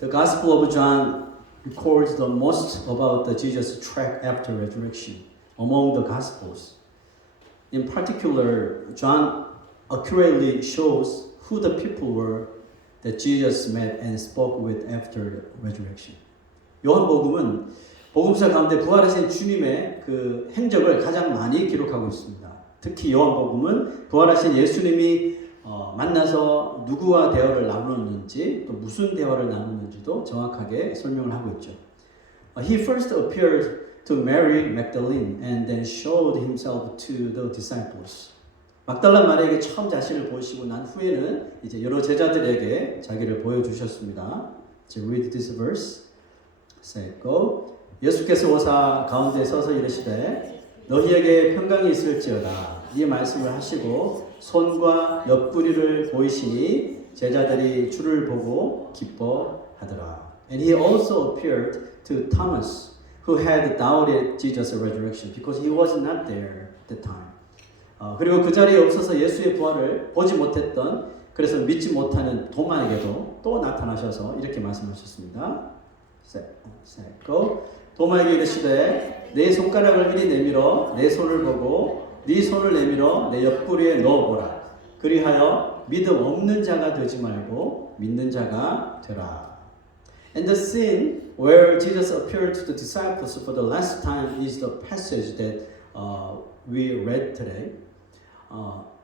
The Gospel of John records the most about the Jesus' trek after resurrection among the Gospels. In particular, John accurately shows who the people were that Jesus met and spoke with after resurrection. 요한복음은 복음서 가운데 부활하신 주님의 그 행적을 가장 많이 기록하고 있습니다. 특히 요한복음은 부활하신 예수님이 만나서 누구와 대화를 나누었는지 또 무슨 대화를 나누는지도 정확하게 설명을 하고 있죠. He first appeared to Mary Magdalene and then showed himself to the disciples. 막달라 마리아에게 처음 자신을 보이시고 난 후에는 이제 여러 제자들에게 자기를 보여주셨습니다. So read this verse. Say go. 예수께서 오사 가운데 서서 이르시되 너희에게 평강이 있을지어다. 이 말씀을 하시고 손과 옆구리를 보이시니 제자들이 주를 보고 기뻐하더라. And he also appeared to Thomas, who had doubted Jesus' resurrection because he was not there at the time. 그리고 그 자리에 없어서 예수의 부활을 보지 못했던 그래서 믿지 못하는 도마에게도 또 나타나셔서 이렇게 말씀하셨습니다. go. 도마에게 이르시되 내 손가락을 이리 내밀어 내 손을 보고 네 손을 내밀어 내 옆구리에 넣어보라. 그리하여 믿음 없는 자가 되지 말고 믿는 자가 되라. And the scene where Jesus appeared to the disciples for the last time is the passage that we read today.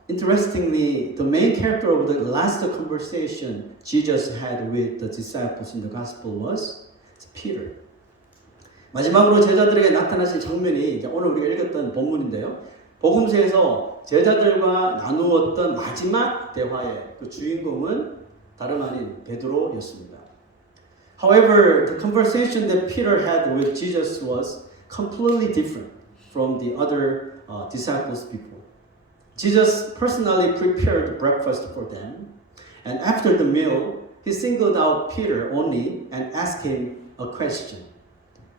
Interestingly, the main character of the last conversation Jesus had with the disciples in the gospel was Peter. 마지막으로 제자들에게 나타나신 장면이 이제 오늘 우리가 읽었던 본문인데요. 복음서에서 제자들과 나누었던 마지막 대화의 그 주인공은 다름 아닌 베드로였습니다. However, the conversation that Peter had with Jesus was completely different from the other disciples before. Jesus personally prepared breakfast for them, and after the meal, he singled out Peter only and asked him a question.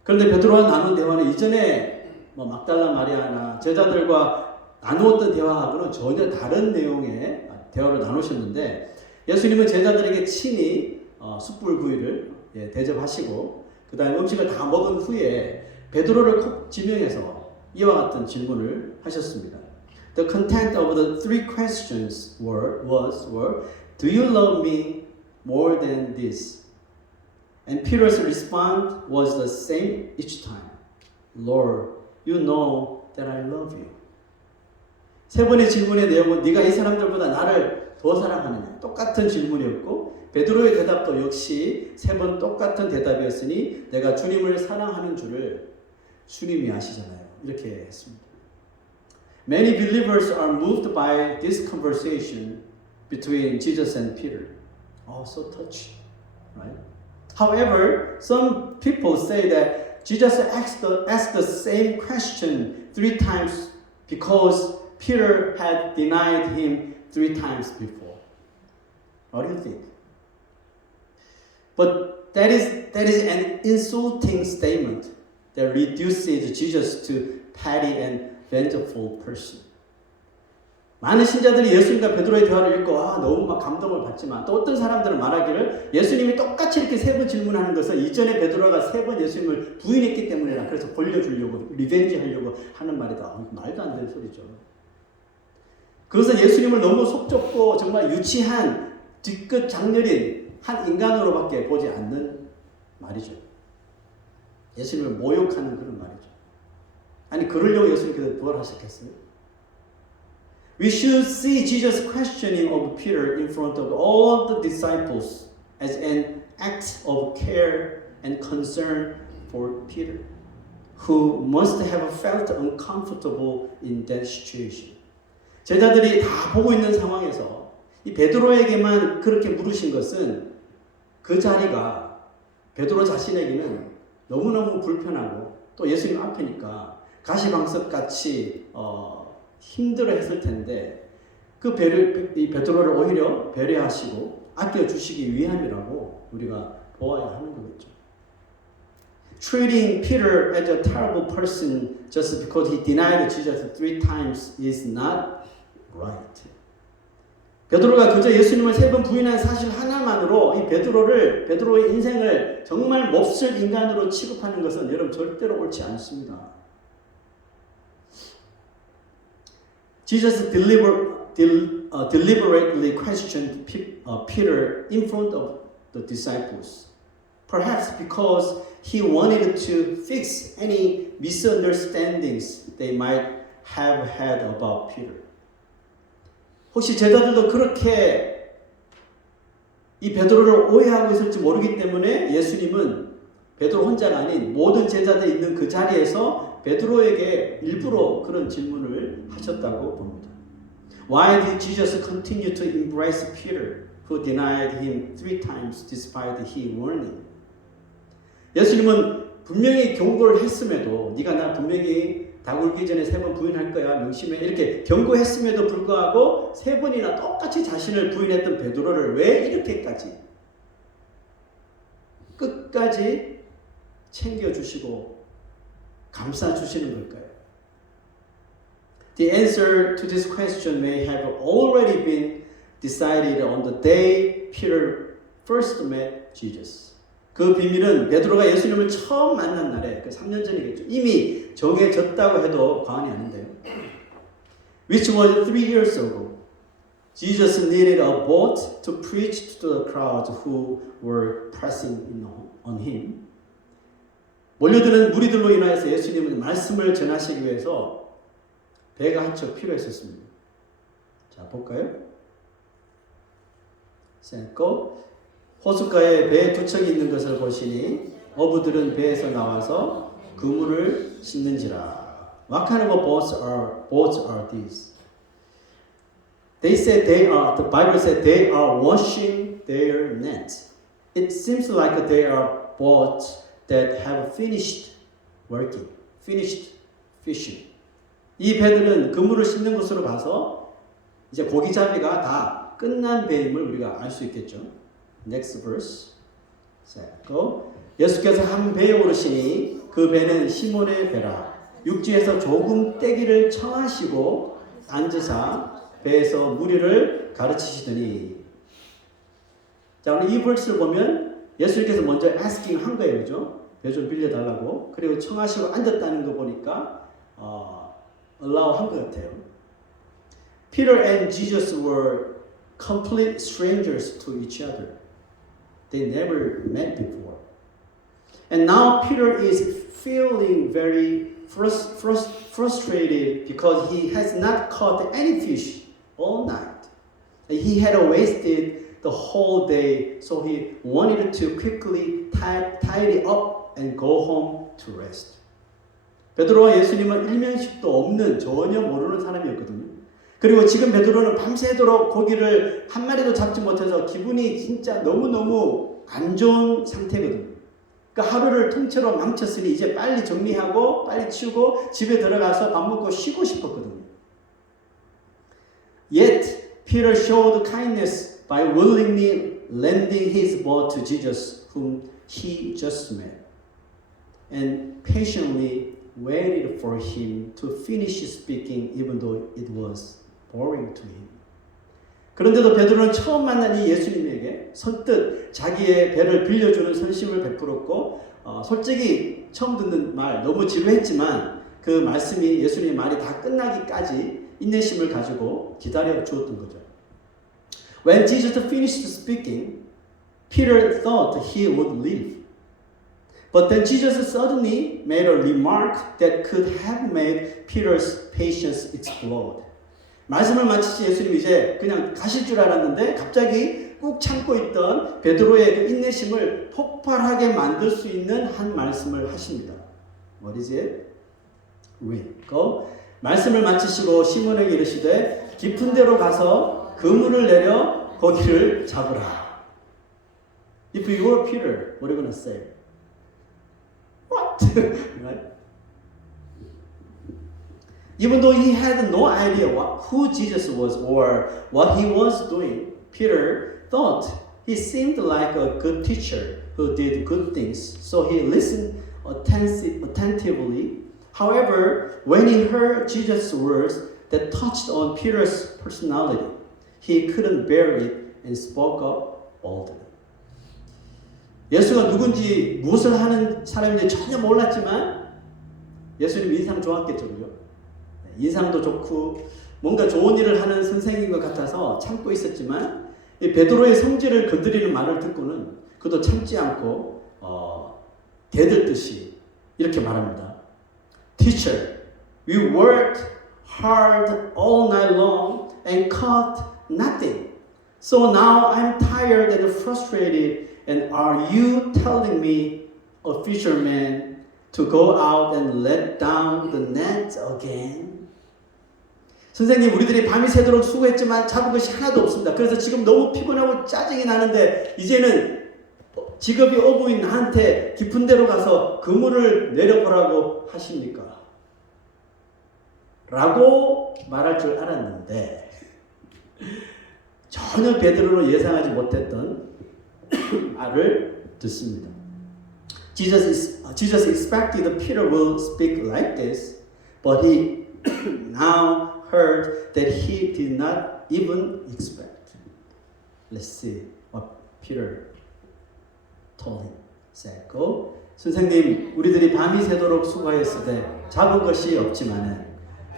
그런데 베드로와 나눈 대화는 이전에 막달라 마리아나 제자들과 나누었던 대화하고는 전혀 다른 내용의 대화를 나누셨는데 예수님은 제자들에게 친히 숯불구이를 대접하시고 그 다음에 음식을 다 먹은 후에 베드로를 콕 지명해서 이와 같은 질문을 하셨습니다. The content of the three questions were Do you love me more than this? And Peter's response was the same each time. Lord, you know that I love you. 세 번의 질문의 내용은 네가 이 사람들보다 나를 더 사랑하느냐? 똑같은 질문이었고 베드로의 대답도 역시 세 번 똑같은 대답이었으니 내가 주님을 사랑하는 줄을 주님이 아시잖아요. 이렇게 했습니다. Many believers are moved by this conversation between Jesus and Peter. Oh, so touching, right? However, some people say that Jesus asked the same question 3 times because Peter had denied him 3 times before. What do you think? But that is an insulting statement that reduces Jesus to petty and vengeful person. 많은 신자들이 예수님과 베드로의 대화를 읽고 너무 막 감동을 받지만 또 어떤 사람들은 말하기를 예수님이 똑같이 이렇게 3번 질문하는 것은 이전에 베드로가 3번 예수님을 부인했기 때문이라 그래서 벌려주려고 리벤지 하려고 하는 말이다. 말도 안 되는 소리죠. 그것은 예수님을 너무 속좁고 정말 유치한 뒤끝 장렬인 한 인간으로밖에 보지 않는 말이죠. 예수님을 모욕하는 그런 말이죠. 아니 그러려고 예수님께서 부활하셨겠어요? We should see Jesus' questioning of Peter in front of all the disciples as an act of care and concern for Peter, who must have felt uncomfortable in that situation. 제자들이 다 보고 있는 상황에서 이 베드로에게만 그렇게 물으신 것은 그 자리가 베드로 자신에게는 너무너무 불편하고 또 예수님 앞이니까 가시방석같이 힘들어했을 텐데 그 이 베드로를 오히려 배려하시고 아껴주시기 위함이라고 우리가 보아야 하는 거겠죠. Treating Peter as a terrible person just because he denied Jesus 3 times is not right. 베드로가 그저 예수님을 3번 부인한 사실 하나만으로 이 베드로의 인생을 정말 몹쓸 인간으로 취급하는 것은 여러분 절대로 옳지 않습니다. Jesus deliberately questioned Peter in front of the disciples, perhaps because he wanted to fix any misunderstandings they might have had about Peter. 혹시 제자들도 그렇게 이 베드로를 오해하고 있을지 모르기 때문에 예수님은 베드로 혼자가 아닌 모든 제자들이 있는 그 자리에서 베드로에게 일부러 그런 질문을 하셨다고 봅니다. Why did Jesus continue to embrace Peter, who denied him 3 times despite his warning? 예수님은 분명히 경고를 했음에도 네가 나 분명히 닭 울기 전에 3번 부인할 거야 명심해 이렇게 경고했음에도 불구하고 3번이나 똑같이 자신을 부인했던 베드로를 왜 이렇게까지 끝까지 챙겨주시고 감싸주시는 걸까요? The answer to this question may have already been decided on the day Peter first met Jesus. 그 비밀은 베드로가 예수님을 처음 만난 날에 그 3년 전이겠죠. 이미 정해졌다고 해도 과언이 아닌데요. Which was 3 years ago. Jesus needed a boat to preach to the crowds who were pressing on him. 몰려드는 무리들로 인하여서 예수님은 말씀을 전하시기 위해서 배가 한 척 필요했었습니다. 자, 볼까요? 고 호숫가에 배 2척이 있는 것을 보시니 어부들은 배에서 나와서 그물을 씻는지라. What kind of boats are these? They said the Bible said they are washing their nets. It seems like they are boats that have finished working, finished fishing. 이 배들은 그물을 씻는 곳으로 가서 이제 고기잡이가 다 끝난 배임을 우리가 알 수 있겠죠. Next verse. 또 예수께서 한 배에 오르시니 그 배는 시몬의 배라. 육지에서 조금 떼기를 청하시고 앉으사 배에서 무리를 가르치시더니. 자, 오늘 이 verse를 보면 예수님께서 먼저 asking 한 거예요, 그죠? 배 좀 빌려달라고. 그리고 청하시고 앉았다는 거 보니까 allow 한 것 같아요. Peter and Jesus were complete strangers to each other. They never met before. And now Peter is feeling very frustrated because he has not caught any fish all night. He had wasted the whole day, so he wanted to quickly tidy up and go home to rest. 베드로와 예수님은 일면식도 없는 전혀 모르는 사람이었거든요. 그리고 지금 베드로는 밤새도록 고기를 한 마리도 잡지 못해서 기분이 진짜 너무너무 안 좋은 상태거든요. 그러니까 하루를 통째로 망쳤으니 이제 빨리 정리하고 빨리 치우고 집에 들어가서 밥 먹고 쉬고 싶었거든요. Yet Peter showed kindness by willingly lending his boat to Jesus, whom he just met, and patiently waited for him to finish speaking even though it was boring to him. 그런데도 베드로는 처음 만난 이 예수님에게 선뜻 자기의 배를 빌려주는 선심을 베풀었고 솔직히 처음 듣는 말 너무 지루했지만 그 말씀이 예수님의 말이 다 끝나기까지 인내심을 가지고 기다려 주었던 거죠. When Jesus finished speaking, Peter thought he would leave. But then Jesus suddenly made a remark that could have made Peter's patience explode. 말씀을 마치신 예수님 이제 그냥 가실 줄 알았는데 갑자기 꾹 참고 있던 베드로의 그 인내심을 폭발하게 만들 수 있는 한 말씀을 하십니다. What is it? Read. 말씀을 마치시고 시몬에게 이르시되 깊은 데로 가서 그물을 내려 고기를 잡으라. If you were Peter, what are you going to say? What? Right? Even though he had no idea who Jesus was or what he was doing, Peter thought he seemed like a good teacher who did good things, so he listened attentively. However, when he heard Jesus' words that touched on Peter's personality, He couldn't bear it and spoke up boldly. 예수가 누군지 무엇을 하는 사람인지 전혀 몰랐지만 예수님 인상 좋았겠죠. 그죠? 인상도 좋고 뭔가 좋은 일을 하는 선생님인 것 같아서 참고 있었지만 베드로의 성질을 건드리는 말을 듣고는 그도 참지 않고 대들듯이 이렇게 말합니다. Teacher, we worked hard all night long and caught nothing. So now I'm tired and frustrated. And are you telling me, a fisherman, to go out and let down the net again? 선생님, 우리들이 밤이 새도록 수고했지만 잡은 것이 하나도 없습니다. 그래서 지금 너무 피곤하고 짜증이 나는데 이제는 직업이 어부인 나한테 깊은 데로 가서 그물을 내려보라고 하십니까? 라고 말할 줄 알았는데 전혀 베드로는 예상하지 못했던 말을 듣습니다. Jesus expected Peter will speak like this, but he now heard that he did not even expect. Let's see what Peter told him. said, Go. 선생님, 우리들이 밤이 새도록 수고하였으되 잡은 것이 없지만은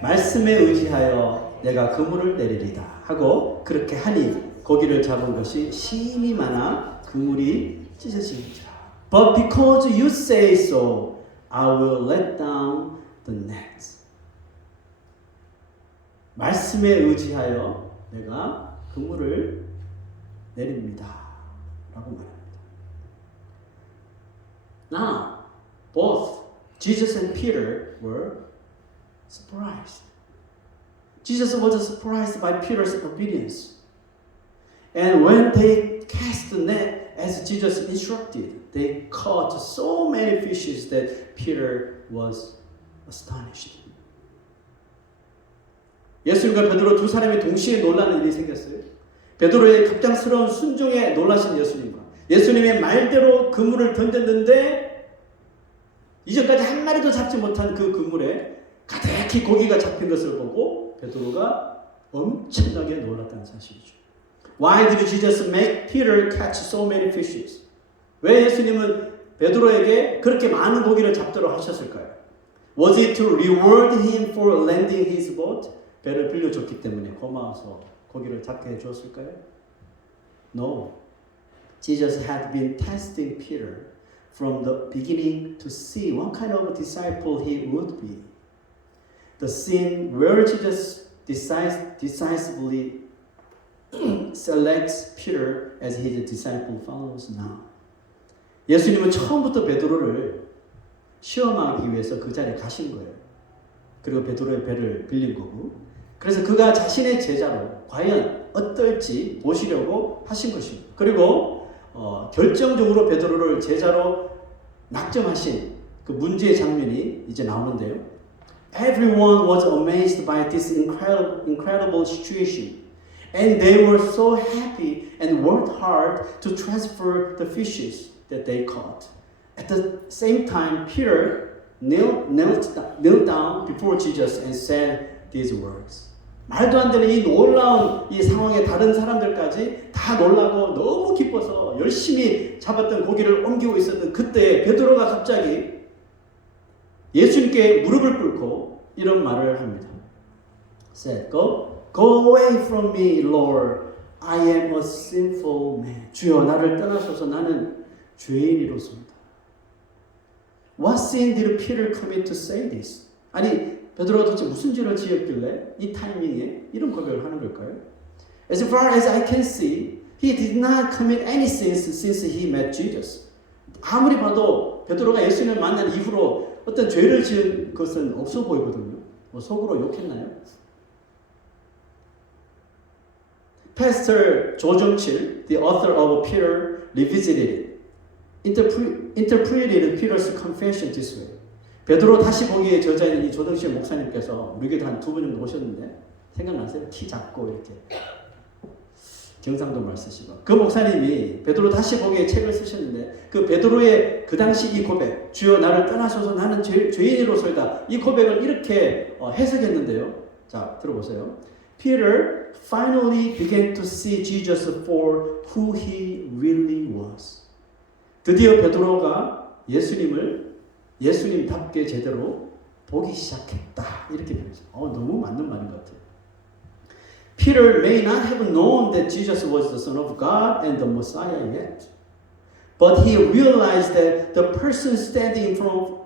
말씀에 의지하여 내가 그물을 내리리다 하고 그렇게 하니 고기를 잡은 것이 심히 많아 그물이 찢어지니라. But because you say so, I will let down the net. 말씀에 의지하여 내가 그물을 내립니다. 라고 말합니다. Now, both Jesus and Peter were surprised. Jesus was surprised by Peter's obedience. And when they cast the net as Jesus instructed, they caught so many fishes that Peter was astonished. 예수님과 베드로 두 사람이 동시에 놀라는 일이 생겼어요. 베드로의 갑작스러운 순종에 놀라신 예수님과 예수님의 말대로 그물을 던졌는데 이전까지 한 마리도 잡지 못한 그 그물에 가득히 고기가 잡힌 것을 보고 베드로가 엄청나게 놀랐다는 사실이죠. Why did Jesus make Peter catch so many fishes? 왜 예수님은 베드로에게 그렇게 많은 고기를 잡도록 하셨을까요? Was it to reward him for lending his boat? 배를 빌려줬기 때문에 고마워서 고기를 잡게 해주었을까요? No. Jesus had been testing Peter from the beginning to see what kind of a disciple he would be. The scene where Jesus decisively selects Peter as his disciple follows now. 예수님은 처음부터 베드로를 시험하기 위해서 그 자리에 가신 거예요. 그리고 베드로의 배를 빌린 거고, 그래서 그가 자신의 제자로 과연 어떨지 보시려고 하신 것입니다. 그리고 결정적으로 베드로를 제자로 낙점하신 그 문제의 장면이 이제 나오는데요. Everyone was amazed by this incredible situation. And they were so happy and worked hard to transfer the fishes that they caught. At the same time, Peter knelt down before Jesus and said these words. 말도 안 되는 이 놀라운 이 상황에 다른 사람들까지 다 놀라고 너무 기뻐서 열심히 잡았던 고기를 옮기고 있었던 그때 베드로가 갑자기 예수님께 무릎을 꿇고 이런 말을 합니다. Said, Go away from me, Lord. I am a sinful man. 주여 나를 떠나소서 나는 죄인이로소이다. What sin did Peter commit to say this? 아니 베드로가 도대체 무슨 죄를 지었길래 이 타이밍에 이런 고백을 하는 걸까요? As far as I can see, he did not commit any sins since he met Jesus. 아무리 봐도 베드로가 예수님을 만난 이후로 어떤 죄를 지은 것은 없어 보이거든요. 뭐 속으로 욕했나요? Pastor 조정칠, the author of Peter Revisited, interpreted Peter's confession this way. 베드로 다시 보기에 저자인 이 조정칠 목사님께서 우리에게도 한 두 번 정도 오셨는데 생각나세요? 키 작고 이렇게 경상도 말 쓰시고 그 목사님이 베드로 다시 보기에 책을 쓰셨는데 그 베드로의 그 당시 이 고백, 주여 나를 떠나소서 나는 죄인으로서이다, 이 고백을 이렇게 해석했는데요. 자 들어보세요. Peter finally began to see Jesus for who he really was. 드디어 베드로가 예수님답게 제대로 보기 시작했다. 이렇게 표현했어요. 너무 맞는 말인 것 같아요. Peter may not have known that Jesus was the Son of God and the Messiah yet. But he realized that the person standing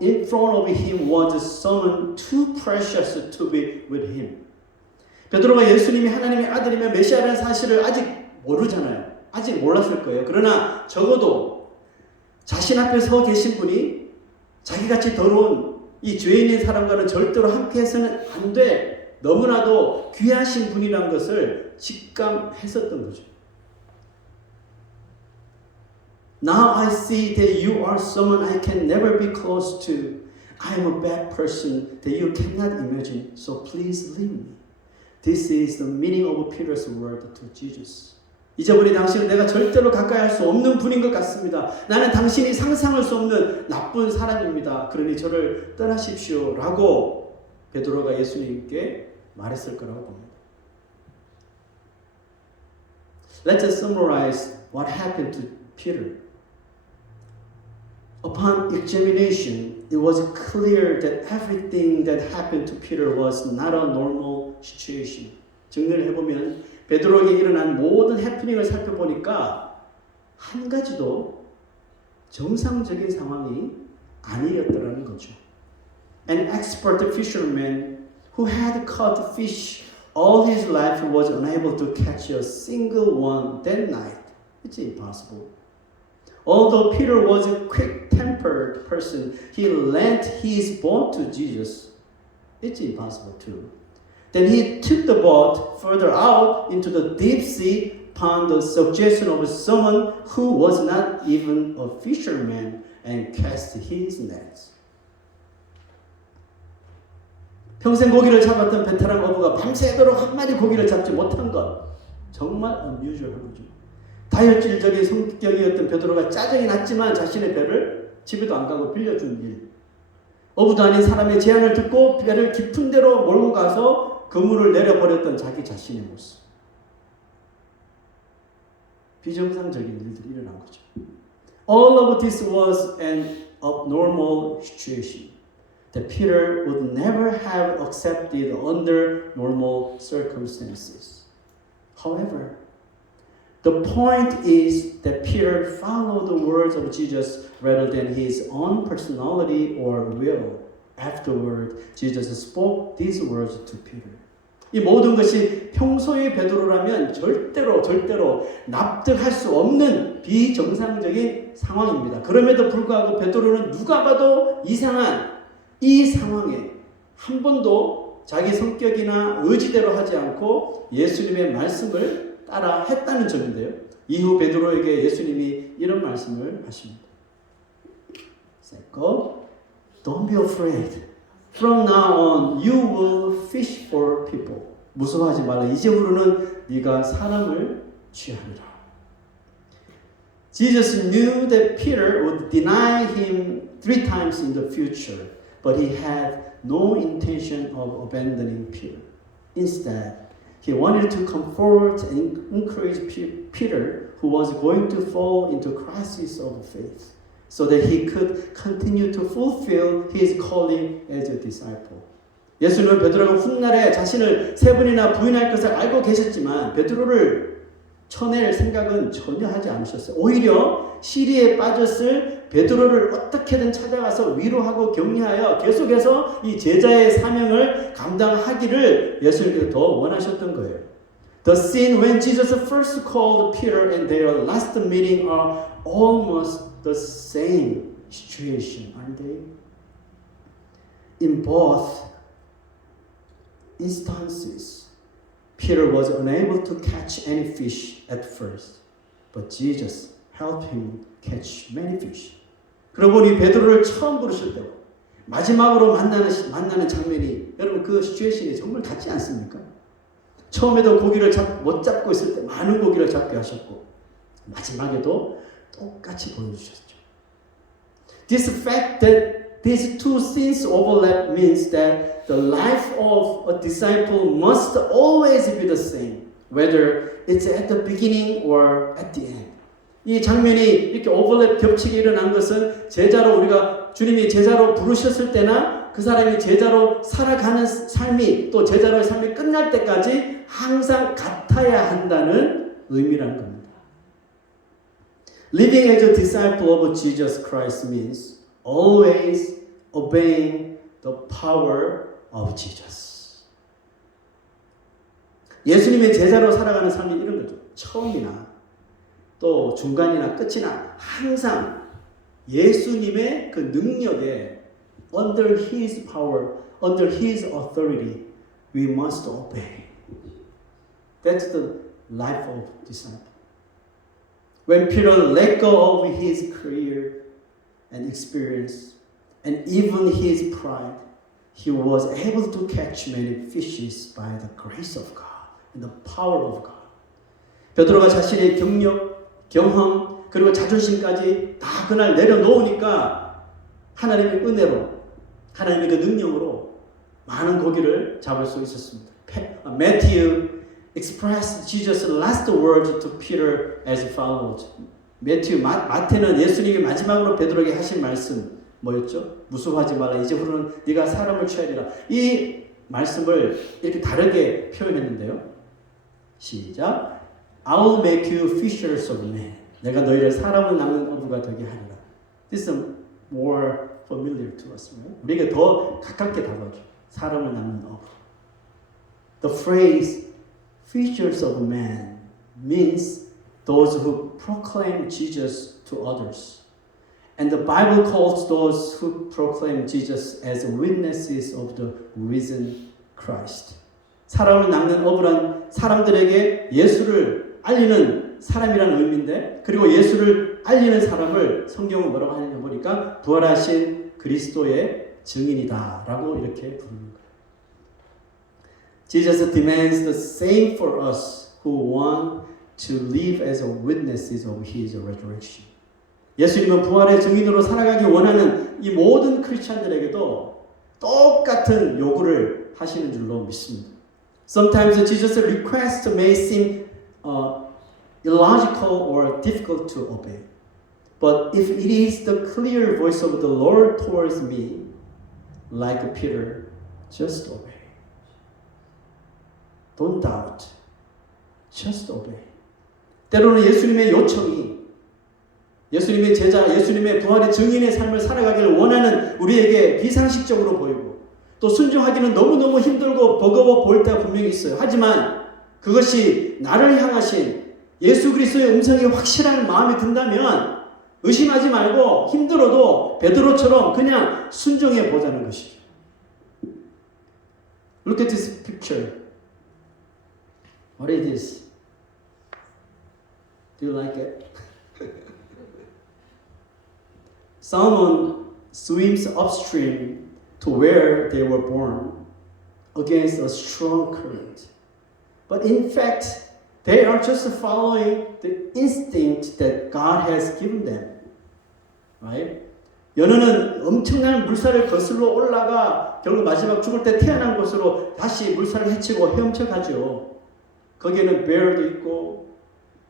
in front of him was someone too precious to be with him. 베드로가 예수님이 하나님의 아들이며 메시아라는 사실을 아직 모르잖아요. 아직 몰랐을 거예요. 그러나 적어도 자신 앞에 서 계신 분이 자기같이 더러운 이 죄인인 사람과는 절대로 함께해서는 안 돼. 너무나도 귀하신 분이라는 것을 직감했었던 거죠. Now I see that you are someone I can never be close to. I am a bad person that you cannot imagine. So please leave me. This is the meaning of Peter's word to Jesus. 이제부터 당신은 내가 절대로 가까이 할 수 없는 분인 것 같습니다. 나는 당신이 상상할 수 없는 나쁜 사람입니다. 그러니 저를 떠나십시오. 라고 베드로가 예수님께 말했을 거라고 봅니다. Let's summarize what happened to Peter. Upon examination, it was clear that everything that happened to Peter was not a normal situation. 정리를 해보면 베드로에게 일어난 모든 해프닝을 살펴보니까 한 가지도 정상적인 상황이 아니었더라는 거죠. An expert fisherman who had caught fish all his life was unable to catch a single one that night. It's impossible. Although Peter was a quick-tempered person, he lent his boat to Jesus. It's impossible too. Then he took the boat further out into the deep sea upon the suggestion of someone who was not even a fisherman and cast his nets. 평생 고기를 잡았던 베테랑 어부가 밤새도록 한 마리 고기를 잡지 못한 것 정말 unusual한 거죠. 다혈질적인 성격이었던 베드로가 짜증이 났지만 자신의 배를 집에도 안 가고 빌려준 일. 어부도 아닌 사람의 제안을 듣고 배를 깊은 데로 몰고 가서 그물을 내려버렸던 자기 자신의 모습. 비정상적인 일들이 일어난 거죠. All of this was an abnormal situation that Peter would never have accepted under normal circumstances. However, the point is that Peter followed the words of Jesus rather than his own personality or will. Afterward, Jesus spoke these words to Peter. 이 모든 것이 평소의 베드로라면 절대로 납득할 수 없는 비정상적인 상황입니다. 그럼에도 불구하고 베드로는 누가 봐도 이상한 이 상황에 한 번도 자기 성격이나 의지대로 하지 않고 예수님의 말씀을 따라 했다는 점인데요. 이후 베드로에게 예수님이 이런 말씀을 하십니다. Go, don't be afraid. From now on, you will fish for people. 무서워하지 말라. 이제부터는 네가 사람을 취하리라. Jesus knew that Peter would deny him 3 times in the future, but he had no intention of abandoning Peter. Instead, he wanted to comfort and encourage Peter, who was going to fall into crisis of faith, so that he could continue to fulfill his calling as a disciple. 예수님은 베드로가 훗날에 자신을 3번이나 부인할 것을 알고 계셨지만 베드로를 쳐낼 생각은 전혀 하지 않으셨어요. 오히려 시리에 빠졌을 베드로를 어떻게든 찾아가서 위로하고 격려하여 계속해서 이 제자의 사명을 감당하기를 예수님께서 더 원하셨던 거예요. The scene when Jesus first called Peter and their last meeting are almost the same situation, aren't they? In both instances, Peter was unable to catch any fish at first, but Jesus helped him catch many fish. 그러고 보니 베드로를 처음 부르실 때고 마지막으로 만나는 장면이 여러분 그 시츄에이션이 정말 같지 않습니까? 처음에도 고기를 못 잡고 있을 때 많은 고기를 잡게 하셨고 마지막에도 똑같이 보여주셨죠. This fact that these two scenes overlap means that that the life of a disciple must always be the same, whether it's at the beginning or at the end. 이 장면이 이렇게 오버랩 겹치게 일어난 것은 제자로 우리가 주님이 제자로 부르셨을 때나 그 사람이 제자로 살아가는 삶이 또 제자로의 삶이 끝날 때까지 항상 같아야 한다는 의미라는 겁니다. Living as a disciple of Jesus Christ means always obeying the power of Jesus. 예수님의 제자로 살아가는 삶이 이런 거죠. 처음이나 또 중간이나 끝이나 항상 예수님의 그 능력에 under His power, under His authority, we must obey. That's the life of disciple. When Peter let go of his career and experience, and even his pride, he was able to catch many fishes by the grace of God and the power of God. 베드로가 자신의 경력, 경험, 그리고 자존심까지 다 그날 내려놓으니까 하나님의 은혜로, 하나님의 그 능력으로 많은 고기를 잡을 수 있었습니다. Matthew expressed Jesus' last word to Peter as follows. 마태는 예수님이 마지막으로 베드로에게 하신 말씀 뭐였죠? 무수하지 말라. 이제부터는 네가 사람을 취하리라. 이 말씀을 이렇게 다르게 표현했는데요. 시작. I will make you fishers of men. 내가 너희를 사람을 낚는 어부가 되게 하리라. This is more familiar to us. 우리에게 더 가깝게 다가오죠. 사람을 낚는 어부. The phrase fishers of men means those who proclaim Jesus to others. And the Bible calls those who proclaim Jesus as witnesses of the risen Christ. 사람을 낚는 어부란 사람들에게 예수를 알리는 사람이라는 의미인데, 그리고 예수를 알리는 사람을 성경은 뭐라고 하느냐 보니까 부활하신 그리스도의 증인이다라고 이렇게 부르는 거예요. Jesus demands the same for us who want to live as witnesses of His resurrection. 예수님은 부활의 증인으로 살아가기 원하는 이 모든 크리스찬들에게도 똑같은 요구를 하시는 줄로 믿습니다. Sometimes Jesus' request may seem illogical or difficult to obey. But if it is the clear voice of the Lord towards me, like Peter, just obey. Don't doubt. Just obey. 때로는 예수님의 요청이 예수님의 제자, 예수님의 부활의 증인의 삶을 살아가기를 원하는 우리에게 비상식적으로 보이고 또 순종하기는 너무너무 힘들고 버거워 보일 때가 분명히 있어요. 하지만 그것이 나를 향하신 예수 그리스도의 음성이 확실한 마음이 든다면 의심하지 말고 힘들어도 베드로처럼 그냥 순종해 보자는 것이죠. Look at this picture. What is this? Do you like it? Someone swims upstream to where they were born against a strong current. But in fact, they are just following the instinct that God has given them. Right? 연어는 엄청난 물살을 거슬러 올라가 결국 마지막 죽을 때 태어난 곳으로 다시 물살을 헤치고 헤엄쳐 가죠. 거기에는 bear도 있고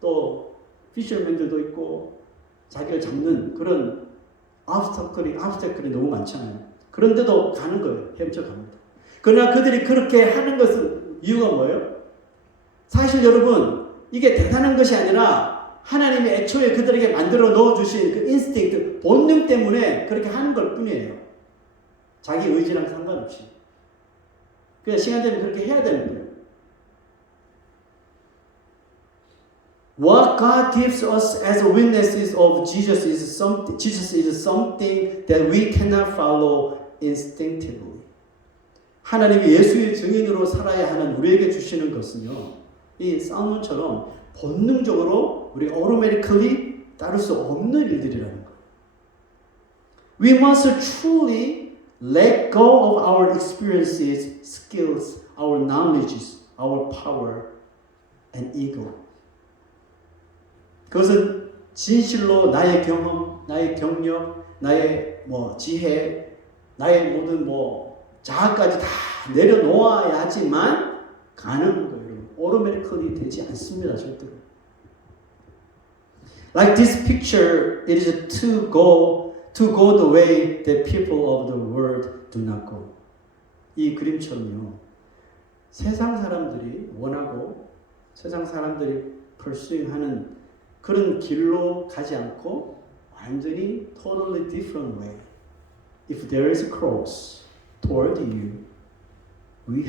또 피셔맨들도 있고 자기를 잡는 그런 obstacle이 너무 많잖아요. 그런데도 가는 거예요. 헤엄쳐 갑니다. 그러나 그들이 그렇게 하는 것은 이유가 뭐예요? 사실 여러분 이게 대단한 것이 아니라 하나님이 애초에 그들에게 만들어 넣어주신 그 인스팅트, 본능 때문에 그렇게 하는 걸 뿐이에요. 자기 의지랑 상관없이. 그냥 시간 되면 그렇게 해야 되는 거예요. What God gives us as witnesses of Jesus is something that we cannot follow instinctively. 하나님이 예수의 증인으로 살아야 하는 우리에게 주시는 것은요, 이 사울처럼 본능적으로 우리가 automatically 따를 수 없는 일들이라는 거예요. We must truly let go of our experiences, skills, our knowledges, our power, and ego. 그것은 진실로 나의 경험, 나의 경력, 나의 지혜, 나의 모든 자아까지 다 내려놓아야지만 가능한 거예요. automatically 되지 않습니다. 절대로. Like this picture, it is to go the way that people of the world do not go. 이 그림처럼요. 세상 사람들이 원하고 세상 사람들이 pursuing하는 그런 길로 가지 않고 완전히 totally different way. If there is a cross toward you, we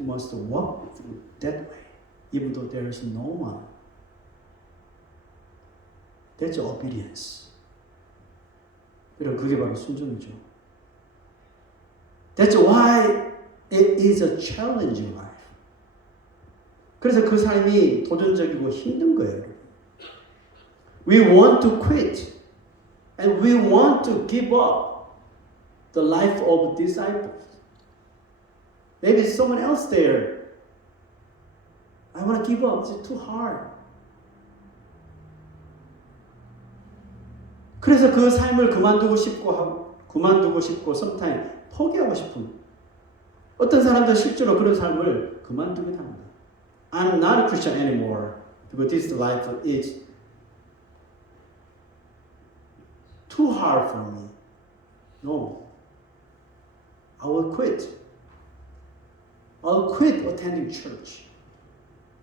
must walk through that way, even though there is no one. That's obedience. 그게 바로 순종이죠. That's why it is a challenging life. 그래서 그 삶이 도전적이고 힘든 거예요. We want to quit and we want to give up the life of disciples. Maybe someone else there. I want to give up. It's too hard. 그래서 그 삶을 그만두고 싶고 sometimes 포기하고 싶은 어떤 사람들 실제로 그런 삶을 그만두기도 합니다. I'm not a Christian anymore because this life is too hard for me. No. I will quit. I'll quit attending church.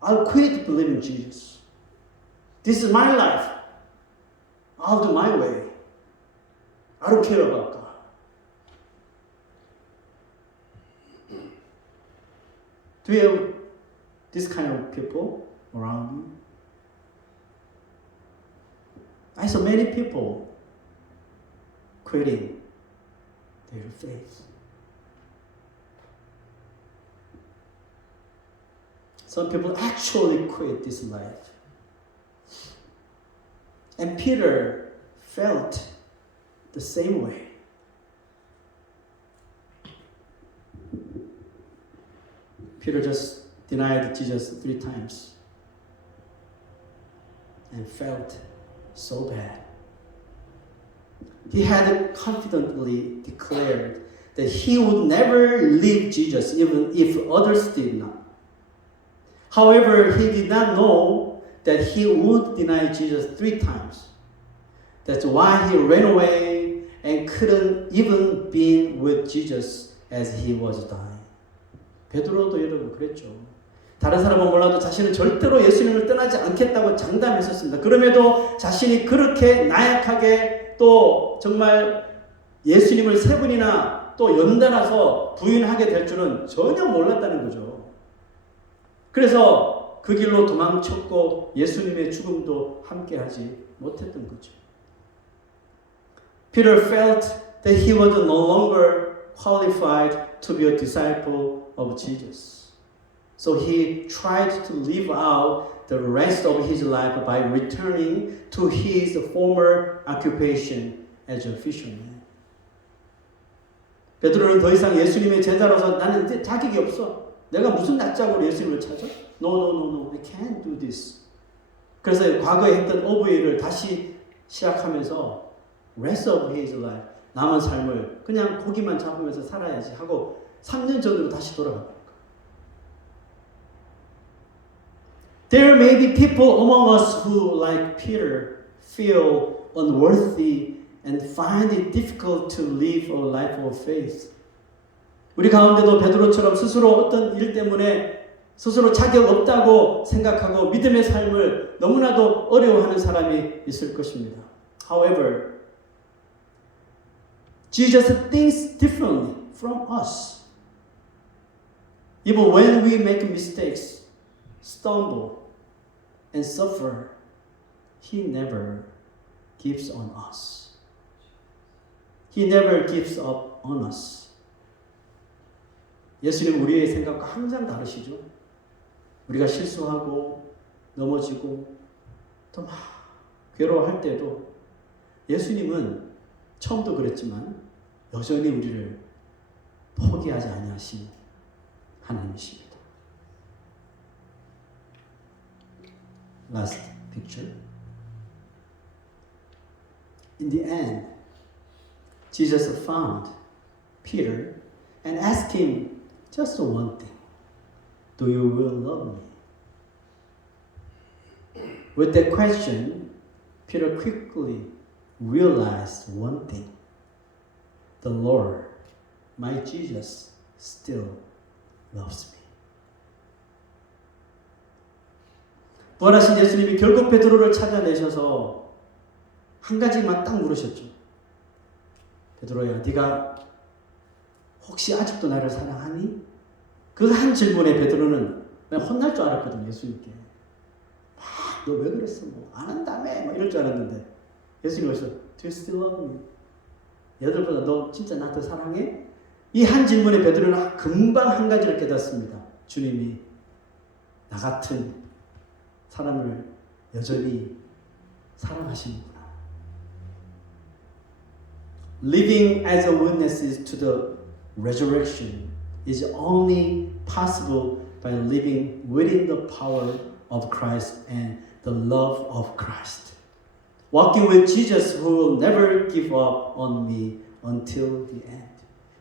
I'll quit believing Jesus. This is my life. I'll do my way. I don't care about God. Do you have this kind of people around you? I saw many people quitting their faith. Some people actually quit this life. And Peter felt the same way. Peter just denied Jesus 3 times and felt so bad. He had confidently declared that he would never leave Jesus even if others did not. However, he did not know that he would deny Jesus 3 times. That's why he ran away and couldn't even be with Jesus as he was dying. 베드로도 여러분 그랬죠. 다른 사람은 몰라도 자신은 절대로 예수님을 떠나지 않겠다고 장담했었습니다. 그럼에도 자신이 그렇게 나약하게 또 정말 예수님을 3번이나 또 연달아서 부인하게 될 줄은 전혀 몰랐다는 거죠. 그래서 그 길로 도망쳤고 예수님의 죽음도 함께하지 못했던 거죠. Peter felt that he was no longer qualified to be a disciple of Jesus. So he tried to live out the rest of his life by returning to his former occupation as a fisherman. 베드로는 더 이상 예수님의 제자로서 나는 이제 자격이 없어. 내가 무슨 낯짝으로 예수님을 찾아? No, I can't do this. 그래서 과거에 했던 어부일을 다시 시작하면서 rest of his life, 남은 삶을 그냥 고기만 잡으면서 살아야지 하고 3년 전으로 다시 돌아갑니다. There may be people among us who, like Peter, feel unworthy and find it difficult to live a life of faith. 우리 가운데도 베드로처럼 스스로 어떤 일 때문에 스스로 자격 없다고 생각하고 믿음의 삶을 너무나도 어려워하는 사람이 있을 것입니다. However, Jesus thinks differently from us. Even when we make mistakes, stumble, and suffer, He never gives on us. He never gives up on us. 예수님은 우리의 생각과 항상 다르시죠. 우리가 실수하고 넘어지고 또 막 괴로워할 때도 예수님은 처음도 그랬지만 여전히 우리를 포기하지 아니하신 하나님이십니다. Last picture. In the end, Jesus found Peter and ask him just one thing. Do you will love me? With that question, Peter quickly realized one thing. The Lord, my Jesus, still loves me. 부활하신 예수님이 결국 베드로를 찾아내셔서 한 가지만 딱 물으셨죠. 베드로야, 네가 혹시 아직도 나를 사랑하니? 그 한 질문에 베드로는 그냥 혼날 줄 알았거든요. 예수님께. 너 왜 그랬어? 뭐 안 한다며? 막 이럴 줄 알았는데 예수님이 그래서 Do you still love me? 얘들보다 너 진짜 나한테 사랑해? 이 한 질문에 베드로는 금방 한 가지를 깨닫습니다. 주님이 나 같은 사람을 여전히 사랑하시는구나. Living as a witness to the resurrection is only possible by living within the power of Christ and the love of Christ. Walking with Jesus who will never give up on me until the end.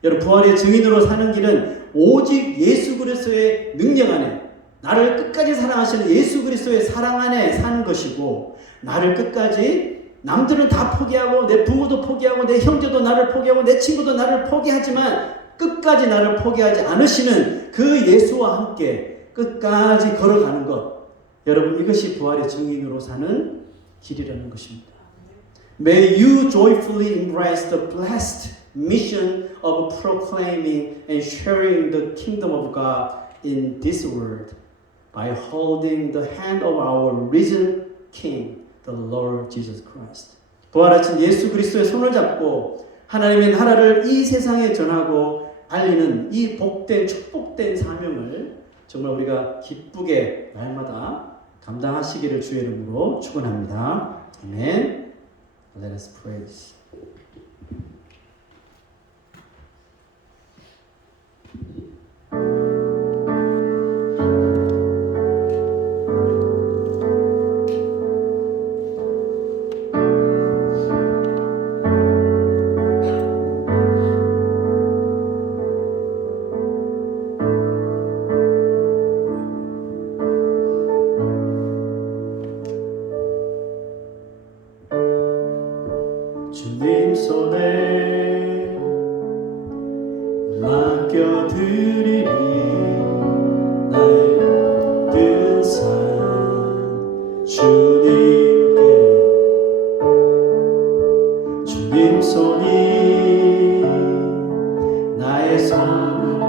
여러분, 부활의 증인으로 사는 길은 오직 예수 그리스도의 능력 안에, 나를 끝까지 사랑하시는 예수 그리스도의 사랑 안에 사는 것이고, 나를 끝까지 남들은 다 포기하고 내 부모도 포기하고 내 형제도 나를 포기하고 내 친구도 나를 포기하지만 끝까지 나를 포기하지 않으시는 그 예수와 함께 끝까지 걸어가는 것. 여러분, 이것이 부활의 증인으로 사는 길이라는 것입니다. May you joyfully embrace the blessed mission of proclaiming and sharing the kingdom of God in this world by holding the hand of our risen King, the Lord Jesus Christ. 부활하신 예수 그리스도의 손을 잡고 하나님의 나라를 이 세상에 전하고 알리는 이 복된 축복된 사명을 정말 우리가 기쁘게 날마다 감당하시기를 주의 이름으로 축원합니다. 아멘. Let us pray. 주님 손에 맡겨드리리 나의 모든 삶 주님께. 주님 손이 나의 손을